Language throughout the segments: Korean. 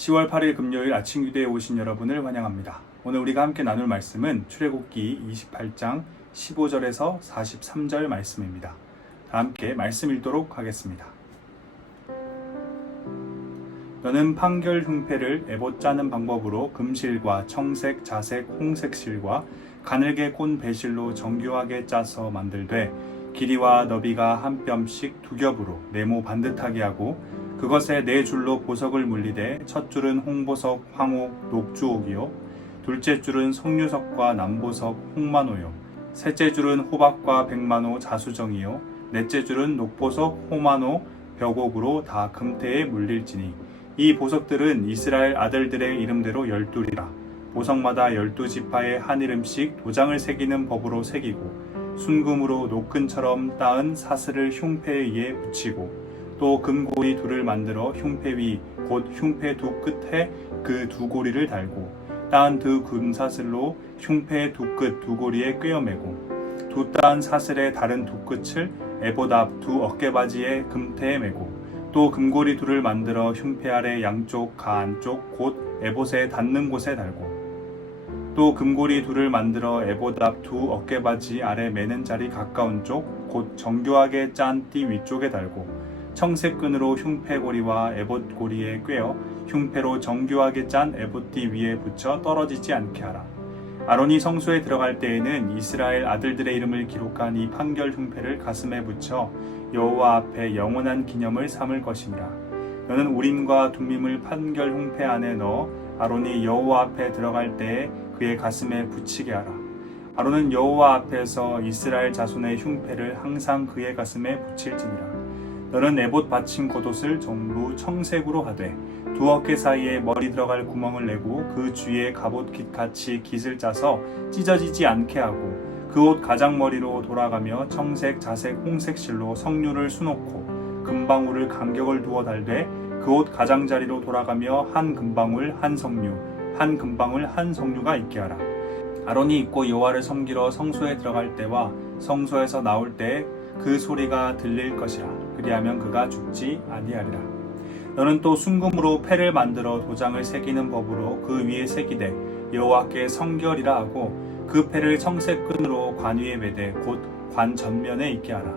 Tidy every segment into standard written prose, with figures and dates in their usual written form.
10월 8일 금요일 아침 기도에 오신 여러분을 환영합니다. 오늘 우리가 함께 나눌 말씀은 출애굽기 28장 15절에서 43절 말씀입니다. 다 함께 말씀 읽도록 하겠습니다. 너는 판결 흉패를 에봇 짜는 방법으로 금실과 청색, 자색, 홍색 실과 가늘게 꼰 배실로 정교하게 짜서 만들되 길이와 너비가 한 뼘씩 두 겹으로 네모 반듯하게 하고 그것에 네 줄로 보석을 물리되 첫 줄은 홍보석, 황옥, 녹주옥이요 둘째 줄은 석류석과 남보석, 홍만호요 셋째 줄은 호박과 백만호, 자수정이요 넷째 줄은 녹보석, 호만호, 벽옥으로 다 금태에 물릴지니 이 보석들은 이스라엘 아들들의 이름대로 12이라 보석마다 12지파에 한 이름씩 도장을 새기는 법으로 새기고 순금으로 노끈처럼 따은 사슬을 흉패 위에 붙이고 또 금고리 둘을 만들어 흉패 위 곧 흉패 두 끝에 그 두 고리를 달고 따은 두 금사슬로 흉패 두 끝 두 고리에 꿰어매고 두 따은 사슬의 다른 두 끝을 에봇 앞 두 어깨바지에 금태에 매고 또 금고리 둘을 만들어 흉패 아래 양쪽 가 안쪽 곧 에봇에 닿는 곳에 달고 또 금고리 둘을 만들어 에봇 앞 두 어깨바지 아래 매는 자리 가까운 쪽 곧 정교하게 짠 띠 위쪽에 달고 청색 끈으로 흉패 고리와 에봇 고리에 꿰어 흉패로 정교하게 짠 에봇 띠 위에 붙여 떨어지지 않게 하라. 아론이 성소에 들어갈 때에는 이스라엘 아들들의 이름을 기록한 이 판결 흉패를 가슴에 붙여 여호와 앞에 영원한 기념을 삼을 것이니라. 너는 우림과 둠밈을 판결 흉패 안에 넣어 아론이 여호와 앞에 들어갈 때에 그의 가슴에 붙이게 하라. 아론은 여호와 앞에서 이스라엘 자손의 흉패를 항상 그의 가슴에 붙일지니라. 너는 에봇 받침 겉옷을 전부 청색으로 하되 두 어깨 사이에 머리 들어갈 구멍을 내고 그 주위에 갑옷 깃같이 깃을 짜서 찢어지지 않게 하고 그 옷 가장머리로 돌아가며 청색, 자색, 홍색 실로 석류를 수놓고 금방울을 간격을 두어 달되 그 옷 가장자리로 돌아가며 한 금방울 한 석류, 한 금방울 한 석류가 있게 하라. 아론이 입고 여호와를 섬기러 성소에 들어갈 때와 성소에서 나올 때 그 소리가 들릴 것이라. 그리하면 그가 죽지 아니하리라. 너는 또 순금으로 패를 만들어 도장을 새기는 법으로 그 위에 새기되 여호와께 성결이라 하고 그 패를 청색 끈으로 관 위에 매되 곧 관 전면에 있게 하라.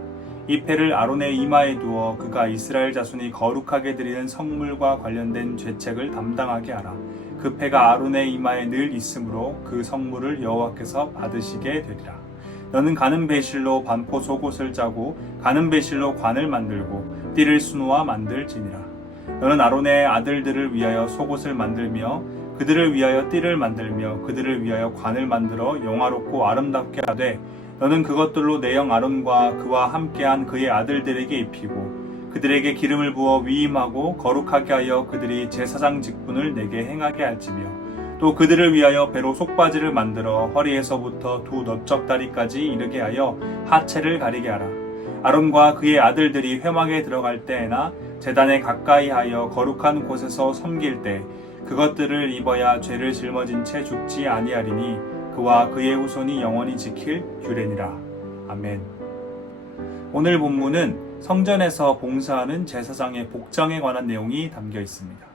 이 패를 아론의 이마에 두어 그가 이스라엘 자손이 거룩하게 드리는 성물과 관련된 죄책을 담당하게 하라. 그 패가 아론의 이마에 늘 있으므로 그 성물을 여호와께서 받으시게 되리라. 너는 가는 배실로 반포 속옷을 짜고 가는 배실로 관을 만들고 띠를 수놓아 만들지니라. 너는 아론의 아들들을 위하여 속옷을 만들며 그들을 위하여 띠를 만들며 그들을 위하여 관을 만들어 영화롭고 아름답게 하되 너는 그것들로 내 형 아론과 그와 함께한 그의 아들들에게 입히고 그들에게 기름을 부어 위임하고 거룩하게 하여 그들이 제사장 직분을 내게 행하게 할지며 또 그들을 위하여 배로 속바지를 만들어 허리에서부터 두 넓적다리까지 이르게 하여 하체를 가리게 하라. 아론과 그의 아들들이 회막에 들어갈 때에나 제단에 가까이 하여 거룩한 곳에서 섬길 때 그것들을 입어야 죄를 짊어진 채 죽지 아니하리니 그와 그의 후손이 영원히 지킬 규례니라. 아멘. 오늘 본문은 성전에서 봉사하는 제사장의 복장에 관한 내용이 담겨 있습니다.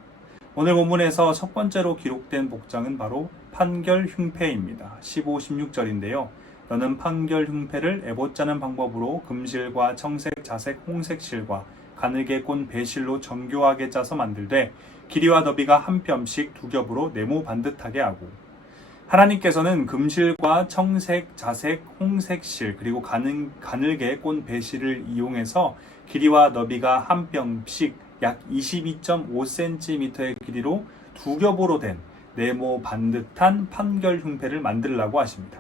오늘 본문에서 첫 번째로 기록된 복장은 바로 판결 흉패입니다. 15, 16절인데요. 너는 판결 흉패를 에봇 짜는 방법으로 금실과 청색, 자색, 홍색 실과 가늘게 꼰 배실로 정교하게 짜서 만들되 길이와 너비가 한 뼘씩 두 겹으로 네모 반듯하게 하고 하나님께서는 금실과 청색, 자색, 홍색 실 그리고 가늘게 꼰 배실을 이용해서 길이와 너비가 한 뼘씩 약 22.5cm의 길이로 두 겹으로 된 네모 반듯한 판결 흉패를 만들라고 하십니다.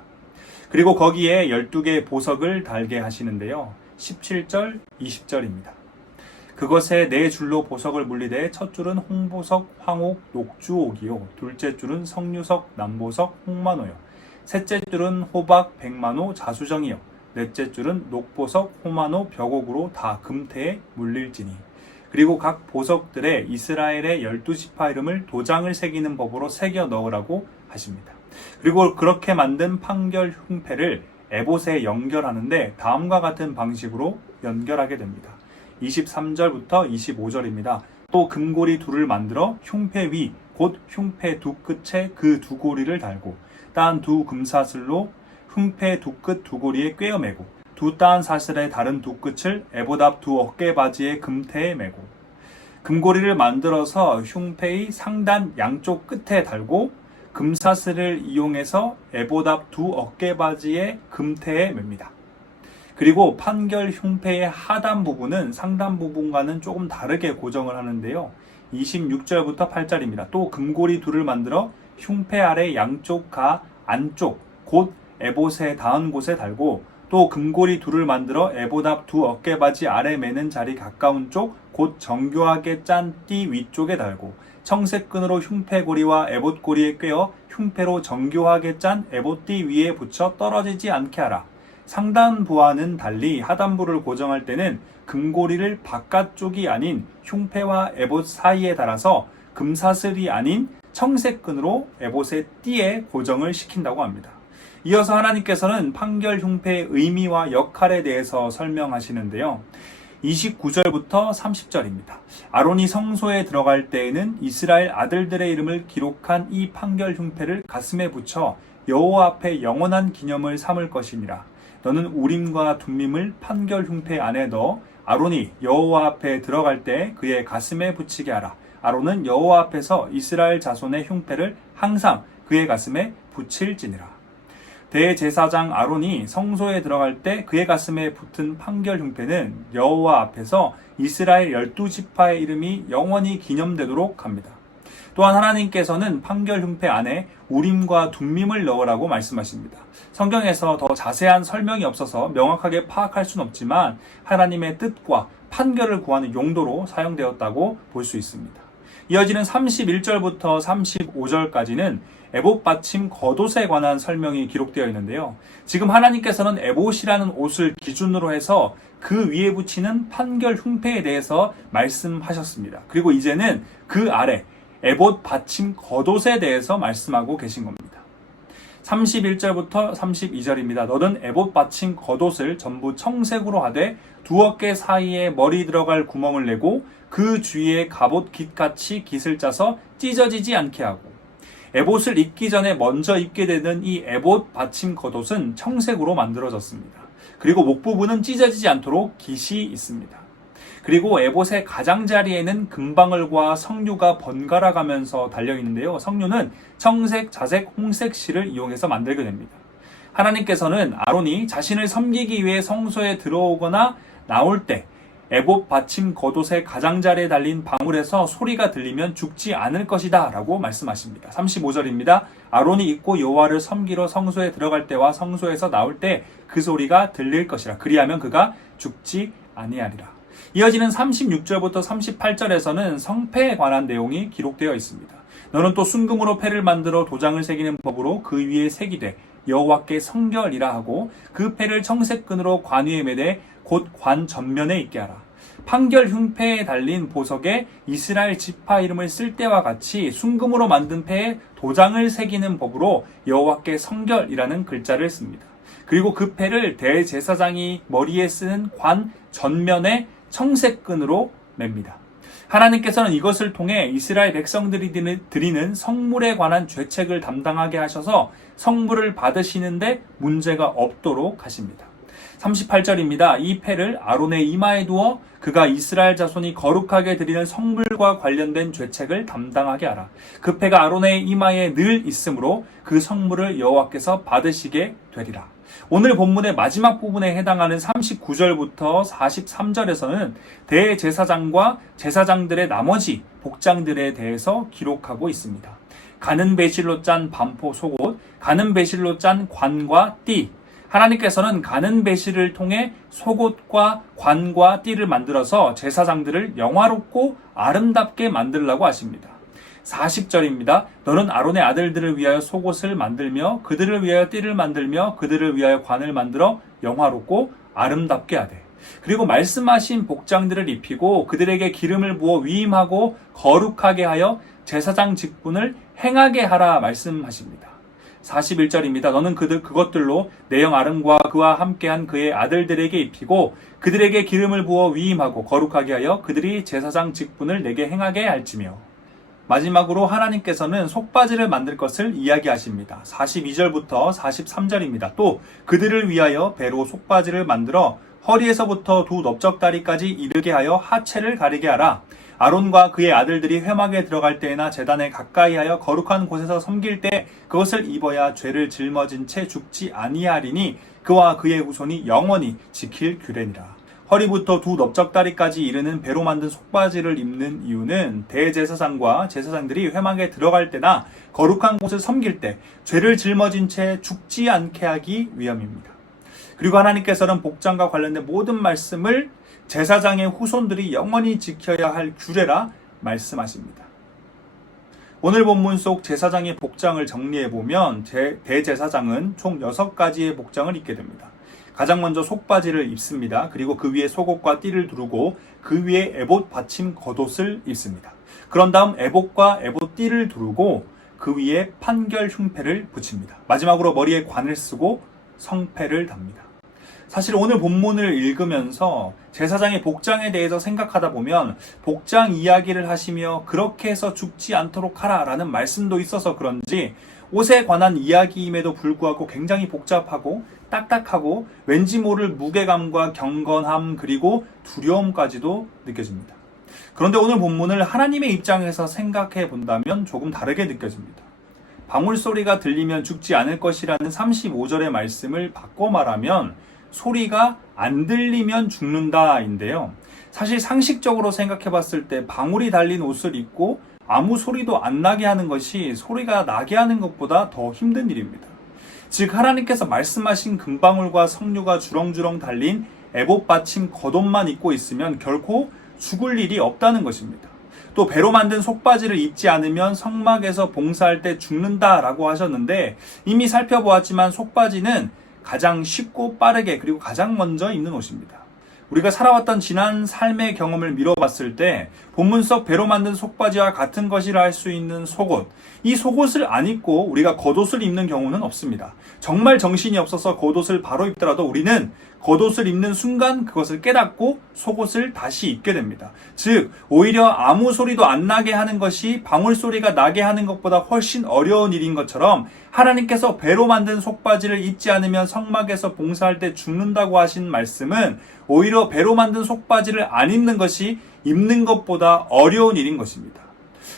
그리고 거기에 12개의 보석을 달게 하시는데요. 17절, 20절입니다. 그것에 네 줄로 보석을 물리되 첫 줄은 홍보석, 황옥, 녹주옥이요 둘째 줄은 석류석, 남보석, 홍만호요 셋째 줄은 호박, 백만호, 자수정이요 넷째 줄은 녹보석, 호만호, 벽옥으로 다 금태에 물릴지니 그리고 각 보석들에 이스라엘의 12지파 이름을 도장을 새기는 법으로 새겨 넣으라고 하십니다. 그리고 그렇게 만든 판결 흉패를 에봇에 연결하는데 다음과 같은 방식으로 연결하게 됩니다. 23절부터 25절입니다. 또 금고리 둘을 만들어 흉패 위 곧 흉패 두 끝에 그 두 고리를 달고 딴 두 금사슬로 흉패 두 끝 두 고리에 꿰어매고 두 딴 사슬의 다른 두 끝을 에봇 앞 두 어깨 바지의 금태에 매고 금고리를 만들어서 흉패의 상단 양쪽 끝에 달고 금사슬을 이용해서 에봇 앞 두 어깨 바지의 금태에 맵니다. 그리고 판결 흉패의 하단 부분은 상단 부분과는 조금 다르게 고정을 하는데요. 26절부터 8절입니다. 또 금고리 둘을 만들어 흉패 아래 양쪽 가 안쪽 곧 에봇에 닿은 곳에 달고 또 금고리 둘을 만들어 에봇 앞 두 어깨바지 아래 매는 자리 가까운 쪽 곧 정교하게 짠 띠 위쪽에 달고 청색끈으로 흉패고리와 에봇고리에 꿰어 흉패로 정교하게 짠 에봇띠 위에 붙여 떨어지지 않게 하라. 상단부와는 달리 하단부를 고정할 때는 금고리를 바깥쪽이 아닌 흉패와 에봇 사이에 달아서 금사슬이 아닌 청색끈으로 에봇의 띠에 고정을 시킨다고 합니다. 이어서 하나님께서는 판결 흉패의 의미와 역할에 대해서 설명하시는데요. 29절부터 30절입니다. 아론이 성소에 들어갈 때에는 이스라엘 아들들의 이름을 기록한 이 판결 흉패를 가슴에 붙여 여호와 앞에 영원한 기념을 삼을 것이니라. 너는 우림과 둠밈을 판결 흉패 안에 넣어 아론이 여호와 앞에 들어갈 때 그의 가슴에 붙이게 하라. 아론은 여호와 앞에서 이스라엘 자손의 흉패를 항상 그의 가슴에 붙일지니라. 대제사장 아론이 성소에 들어갈 때 그의 가슴에 붙은 판결 흉패는 여호와 앞에서 이스라엘 12지파의 이름이 영원히 기념되도록 합니다. 또한 하나님께서는 판결 흉패 안에 우림과 둠밈을 넣으라고 말씀하십니다. 성경에서 더 자세한 설명이 없어서 명확하게 파악할 수는 없지만 하나님의 뜻과 판결을 구하는 용도로 사용되었다고 볼 수 있습니다. 이어지는 31절부터 35절까지는 에봇 받침 겉옷에 관한 설명이 기록되어 있는데요. 지금 하나님께서는 에봇이라는 옷을 기준으로 해서 그 위에 붙이는 판결 흉패에 대해서 말씀하셨습니다. 그리고 이제는 그 아래 에봇 받침 겉옷에 대해서 말씀하고 계신 겁니다. 31절부터 32절입니다. 너는 에봇 받침 겉옷을 전부 청색으로 하되 두 어깨 사이에 머리 들어갈 구멍을 내고 그 주위에 갑옷 깃같이 깃을 짜서 찢어지지 않게 하고 에봇을 입기 전에 먼저 입게 되는 이 에봇 받침 겉옷은 청색으로 만들어졌습니다. 그리고 목 부분은 찢어지지 않도록 깃이 있습니다. 그리고 에봇의 가장자리에는 금방울과 석류가 번갈아 가면서 달려있는데요. 석류는 청색, 자색, 홍색 실을 이용해서 만들게 됩니다. 하나님께서는 아론이 자신을 섬기기 위해 성소에 들어오거나 나올 때 에봇 받침 겉옷의 가장자리에 달린 방울에서 소리가 들리면 죽지 않을 것이다 라고 말씀하십니다. 35절입니다. 아론이 입고 여호와를 섬기러 성소에 들어갈 때와 성소에서 나올 때 그 소리가 들릴 것이라. 그리하면 그가 죽지 아니하리라. 이어지는 36절부터 38절에서는 성패에 관한 내용이 기록되어 있습니다. 너는 또 순금으로 패를 만들어 도장을 새기는 법으로 그 위에 새기되 여호와께 성결이라 하고 그 패를 청색끈으로 관 위에 매되 곧 관 전면에 있게 하라. 판결 흉패에 달린 보석에 이스라엘 지파 이름을 쓸 때와 같이 순금으로 만든 패에 도장을 새기는 법으로 여호와께 성결이라는 글자를 씁니다. 그리고 그 패를 대제사장이 머리에 쓰는 관 전면에 청색끈으로 맵니다. 하나님께서는 이것을 통해 이스라엘 백성들이 드리는 성물에 관한 죄책을 담당하게 하셔서 성물을 받으시는데 문제가 없도록 하십니다. 38절입니다. 이 패를 아론의 이마에 두어 그가 이스라엘 자손이 거룩하게 드리는 성물과 관련된 죄책을 담당하게 하라. 그 패가 아론의 이마에 늘 있으므로 그 성물을 여호와께서 받으시게 되리라. 오늘 본문의 마지막 부분에 해당하는 39절부터 43절에서는 대제사장과 제사장들의 나머지 복장들에 대해서 기록하고 있습니다. 가는 배실로 짠 반포 속옷, 가는 배실로 짠 관과 띠. 하나님께서는 가는 배실을 통해 속옷과 관과 띠를 만들어서 제사장들을 영화롭고 아름답게 만들라고 하십니다. 40절입니다. 너는 아론의 아들들을 위하여 속옷을 만들며 그들을 위하여 띠를 만들며 그들을 위하여 관을 만들어 영화롭고 아름답게 하되 그리고 말씀하신 복장들을 입히고 그들에게 기름을 부어 위임하고 거룩하게 하여 제사장 직분을 행하게 하라 말씀하십니다. 41절입니다. 너는 그것들로 내 영 아름과 그와 함께한 그의 아들들에게 입히고 그들에게 기름을 부어 위임하고 거룩하게 하여 그들이 제사장 직분을 내게 행하게 할지며 마지막으로 하나님께서는 속바지를 만들 것을 이야기하십니다. 42절부터 43절입니다. 또 그들을 위하여 배로 속바지를 만들어 허리에서부터 두 넓적다리까지 이르게 하여 하체를 가리게 하라. 아론과 그의 아들들이 회막에 들어갈 때나 제단에 가까이 하여 거룩한 곳에서 섬길 때 그것을 입어야 죄를 짊어진 채 죽지 아니하리니 그와 그의 후손이 영원히 지킬 규례니라. 허리부터 두 넓적다리까지 이르는 배로 만든 속바지를 입는 이유는 대제사장과 제사장들이 회막에 들어갈 때나 거룩한 곳을 섬길 때 죄를 짊어진 채 죽지 않게 하기 위함입니다. 그리고 하나님께서는 복장과 관련된 모든 말씀을 제사장의 후손들이 영원히 지켜야 할 규례라 말씀하십니다. 오늘 본문 속 제사장의 복장을 정리해보면 대제사장은 총 6가지의 복장을 입게 됩니다. 가장 먼저 속바지를 입습니다. 그리고 그 위에 속옷과 띠를 두르고 그 위에 에봇 받침 겉옷을 입습니다. 그런 다음 에봇과 에봇 띠를 두르고 그 위에 판결 흉패를 붙입니다. 마지막으로 머리에 관을 쓰고 성패를 답니다. 사실 오늘 본문을 읽으면서 제사장의 복장에 대해서 생각하다 보면 복장 이야기를 하시며 그렇게 해서 죽지 않도록 하라 라는 말씀도 있어서 그런지 옷에 관한 이야기임에도 불구하고 굉장히 복잡하고 딱딱하고 왠지 모를 무게감과 경건함 그리고 두려움까지도 느껴집니다. 그런데 오늘 본문을 하나님의 입장에서 생각해 본다면 조금 다르게 느껴집니다. 방울소리가 들리면 죽지 않을 것이라는 35절의 말씀을 바꿔 말하면 소리가 안 들리면 죽는다인데요. 사실 상식적으로 생각해 봤을 때 방울이 달린 옷을 입고 아무 소리도 안 나게 하는 것이 소리가 나게 하는 것보다 더 힘든 일입니다. 즉 하나님께서 말씀하신 금방울과 석류가 주렁주렁 달린 에봇 받침 겉옷만 입고 있으면 결코 죽을 일이 없다는 것입니다. 또 배로 만든 속바지를 입지 않으면 성막에서 봉사할 때 죽는다라고 하셨는데 이미 살펴보았지만 속바지는 가장 쉽고 빠르게 그리고 가장 먼저 입는 옷입니다. 우리가 살아왔던 지난 삶의 경험을 미뤄봤을 때 본문 속 배로 만든 속바지와 같은 것이라 할 수 있는 속옷, 이 속옷을 안 입고 우리가 겉옷을 입는 경우는 없습니다. 정말 정신이 없어서 겉옷을 바로 입더라도 우리는 겉옷을 입는 순간 그것을 깨닫고 속옷을 다시 입게 됩니다. 즉 오히려 아무 소리도 안 나게 하는 것이 방울소리가 나게 하는 것보다 훨씬 어려운 일인 것처럼 하나님께서 배로 만든 속바지를 입지 않으면 성막에서 봉사할 때 죽는다고 하신 말씀은 오히려 배로 만든 속바지를 안 입는 것이 입는 것보다 어려운 일인 것입니다.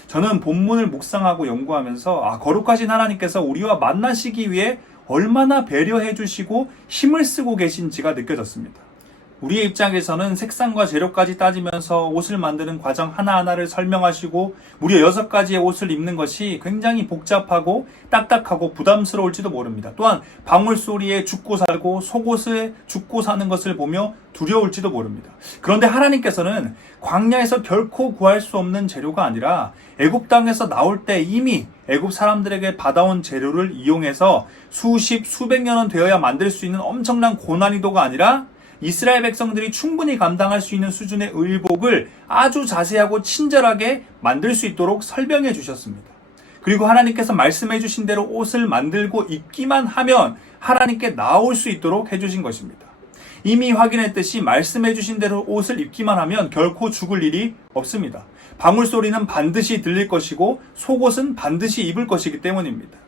저는 본문을 묵상하고 연구하면서 거룩하신 하나님께서 우리와 만나시기 위해 얼마나 배려해 주시고 힘을 쓰고 계신지가 느껴졌습니다. 우리의 입장에서는 색상과 재료까지 따지면서 옷을 만드는 과정 하나하나를 설명하시고 무려 6가지의 옷을 입는 것이 굉장히 복잡하고 딱딱하고 부담스러울지도 모릅니다. 또한 방울소리에 죽고 살고 속옷에 죽고 사는 것을 보며 두려울지도 모릅니다. 그런데 하나님께서는 광야에서 결코 구할 수 없는 재료가 아니라 애굽 땅에서 나올 때 이미 애굽 사람들에게 받아온 재료를 이용해서 수십 수백 년은 되어야 만들 수 있는 엄청난 고난이도가 아니라 이스라엘 백성들이 충분히 감당할 수 있는 수준의 의복을 아주 자세하고 친절하게 만들 수 있도록 설명해 주셨습니다. 그리고 하나님께서 말씀해 주신 대로 옷을 만들고 입기만 하면 하나님께 나올 수 있도록 해주신 것입니다. 이미 확인했듯이 말씀해 주신 대로 옷을 입기만 하면 결코 죽을 일이 없습니다. 방울소리는 반드시 들릴 것이고 속옷은 반드시 입을 것이기 때문입니다.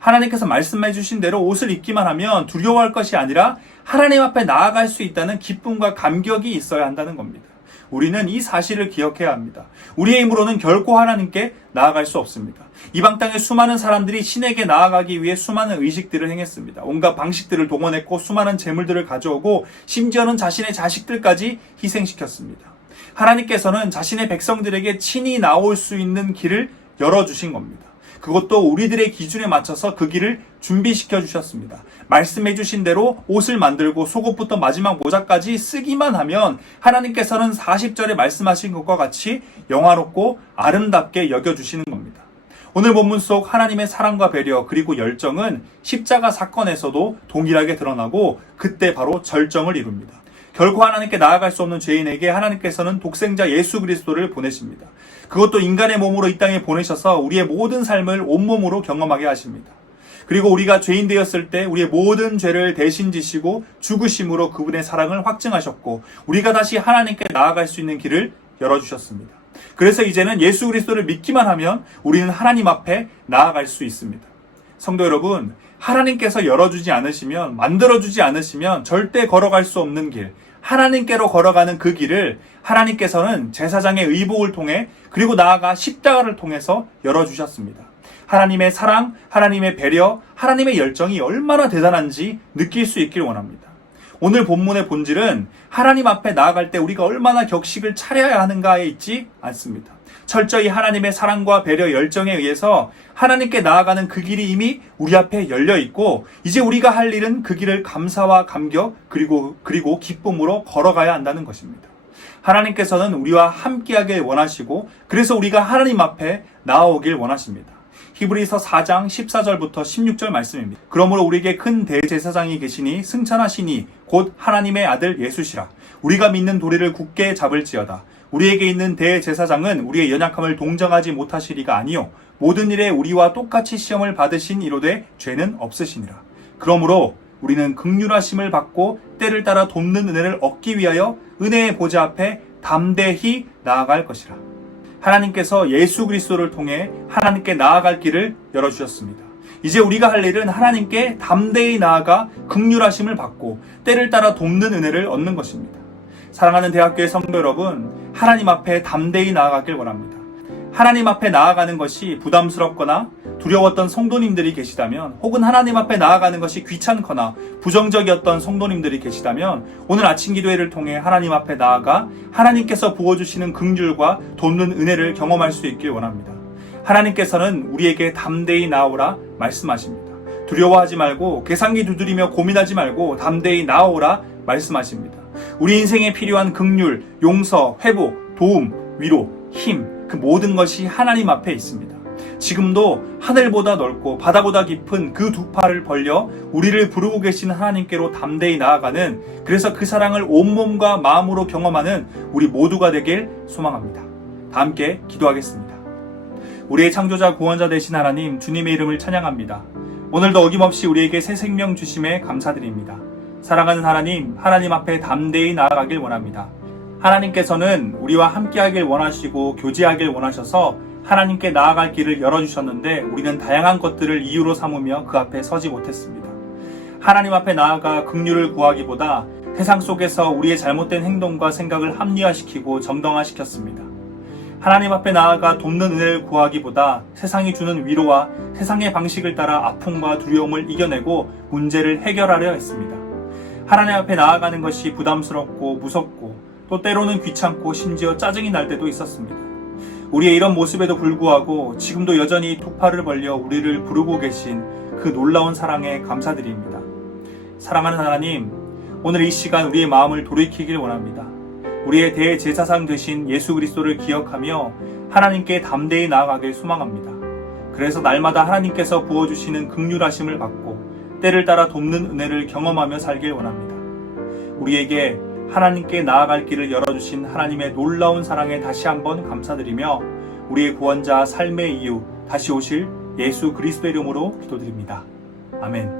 하나님께서 말씀해 주신 대로 옷을 입기만 하면 두려워할 것이 아니라 하나님 앞에 나아갈 수 있다는 기쁨과 감격이 있어야 한다는 겁니다. 우리는 이 사실을 기억해야 합니다. 우리의 힘으로는 결코 하나님께 나아갈 수 없습니다. 이방 땅의 수많은 사람들이 신에게 나아가기 위해 수많은 의식들을 행했습니다. 온갖 방식들을 동원했고 수많은 재물들을 가져오고 심지어는 자신의 자식들까지 희생시켰습니다. 하나님께서는 자신의 백성들에게 친히 나올 수 있는 길을 열어주신 겁니다. 그것도 우리들의 기준에 맞춰서 그 길을 준비시켜 주셨습니다. 말씀해 주신 대로 옷을 만들고 속옷부터 마지막 모자까지 쓰기만 하면 하나님께서는 40절에 말씀하신 것과 같이 영화롭고 아름답게 여겨주시는 겁니다. 오늘 본문 속 하나님의 사랑과 배려 그리고 열정은 십자가 사건에서도 동일하게 드러나고 그때 바로 절정을 이룹니다. 결코 하나님께 나아갈 수 없는 죄인에게 하나님께서는 독생자 예수 그리스도를 보내십니다. 그것도 인간의 몸으로 이 땅에 보내셔서 우리의 모든 삶을 온몸으로 경험하게 하십니다. 그리고 우리가 죄인 되었을 때 우리의 모든 죄를 대신 지시고 죽으심으로 그분의 사랑을 확증하셨고 우리가 다시 하나님께 나아갈 수 있는 길을 열어주셨습니다. 그래서 이제는 예수 그리스도를 믿기만 하면 우리는 하나님 앞에 나아갈 수 있습니다. 성도 여러분, 하나님께서 열어주지 않으시면, 만들어주지 않으시면 절대 걸어갈 수 없는 길, 하나님께로 걸어가는 그 길을 하나님께서는 제사장의 의복을 통해 그리고 나아가 십자가를 통해서 열어주셨습니다. 하나님의 사랑, 하나님의 배려, 하나님의 열정이 얼마나 대단한지 느낄 수 있길 원합니다. 오늘 본문의 본질은 하나님 앞에 나아갈 때 우리가 얼마나 격식을 차려야 하는가에 있지 않습니다. 철저히 하나님의 사랑과 배려, 열정에 의해서 하나님께 나아가는 그 길이 이미 우리 앞에 열려 있고, 이제 우리가 할 일은 그 길을 감사와 감격 그리고 기쁨으로 걸어가야 한다는 것입니다. 하나님께서는 우리와 함께하길 원하시고, 그래서 우리가 하나님 앞에 나아오길 원하십니다. 히브리서 4장 14절부터 16절 말씀입니다. 그러므로 우리에게 큰 대제사장이 계시니 승천하시니 곧 하나님의 아들 예수시라. 우리가 믿는 도리를 굳게 잡을지어다. 우리에게 있는 대제사장은 우리의 연약함을 동정하지 못하시리가 아니요 모든 일에 우리와 똑같이 시험을 받으신 이로되 죄는 없으시니라. 그러므로 우리는 긍휼하심을 받고 때를 따라 돕는 은혜를 얻기 위하여 은혜의 보좌 앞에 담대히 나아갈 것이라. 하나님께서 예수 그리스도를 통해 하나님께 나아갈 길을 열어주셨습니다. 이제 우리가 할 일은 하나님께 담대히 나아가 긍휼하심을 받고 때를 따라 돕는 은혜를 얻는 것입니다. 사랑하는 대학교의 성도 여러분, 하나님 앞에 담대히 나아가길 원합니다. 하나님 앞에 나아가는 것이 부담스럽거나 두려웠던 성도님들이 계시다면, 혹은 하나님 앞에 나아가는 것이 귀찮거나 부정적이었던 성도님들이 계시다면, 오늘 아침 기도회를 통해 하나님 앞에 나아가 하나님께서 부어주시는 긍휼과 돕는 은혜를 경험할 수 있길 원합니다. 하나님께서는 우리에게 담대히 나아오라 말씀하십니다. 두려워하지 말고 계산기 두드리며 고민하지 말고 담대히 나아오라 말씀하십니다. 우리 인생에 필요한 긍휼, 용서, 회복, 도움, 위로, 힘, 그 모든 것이 하나님 앞에 있습니다. 지금도 하늘보다 넓고 바다보다 깊은 그 두 팔을 벌려 우리를 부르고 계신 하나님께로 담대히 나아가는, 그래서 그 사랑을 온몸과 마음으로 경험하는 우리 모두가 되길 소망합니다. 다 함께 기도하겠습니다. 우리의 창조자 구원자 되신 하나님, 주님의 이름을 찬양합니다. 오늘도 어김없이 우리에게 새 생명 주심에 감사드립니다. 사랑하는 하나님, 하나님 앞에 담대히 나아가길 원합니다. 하나님께서는 우리와 함께하길 원하시고 교제하길 원하셔서 하나님께 나아갈 길을 열어주셨는데, 우리는 다양한 것들을 이유로 삼으며 그 앞에 서지 못했습니다. 하나님 앞에 나아가 긍휼을 구하기보다 세상 속에서 우리의 잘못된 행동과 생각을 합리화시키고 정당화시켰습니다. 하나님 앞에 나아가 돕는 은혜를 구하기보다 세상이 주는 위로와 세상의 방식을 따라 아픔과 두려움을 이겨내고 문제를 해결하려 했습니다. 하나님 앞에 나아가는 것이 부담스럽고 무섭고 또 때로는 귀찮고 심지어 짜증이 날 때도 있었습니다. 우리의 이런 모습에도 불구하고 지금도 여전히 두 팔을 벌려 우리를 부르고 계신 그 놀라운 사랑에 감사드립니다. 사랑하는 하나님, 오늘 이 시간 우리의 마음을 돌이키길 원합니다. 우리의 대제사장 되신 예수 그리스도를 기억하며 하나님께 담대히 나아가길 소망합니다. 그래서 날마다 하나님께서 부어주시는 긍휼하심을 받고 때를 따라 돕는 은혜를 경험하며 살길 원합니다. 우리에게 하나님께 나아갈 길을 열어주신 하나님의 놀라운 사랑에 다시 한번 감사드리며 우리의 구원자 삶의 이유 다시 오실 예수 그리스도의 이름으로 기도드립니다. 아멘.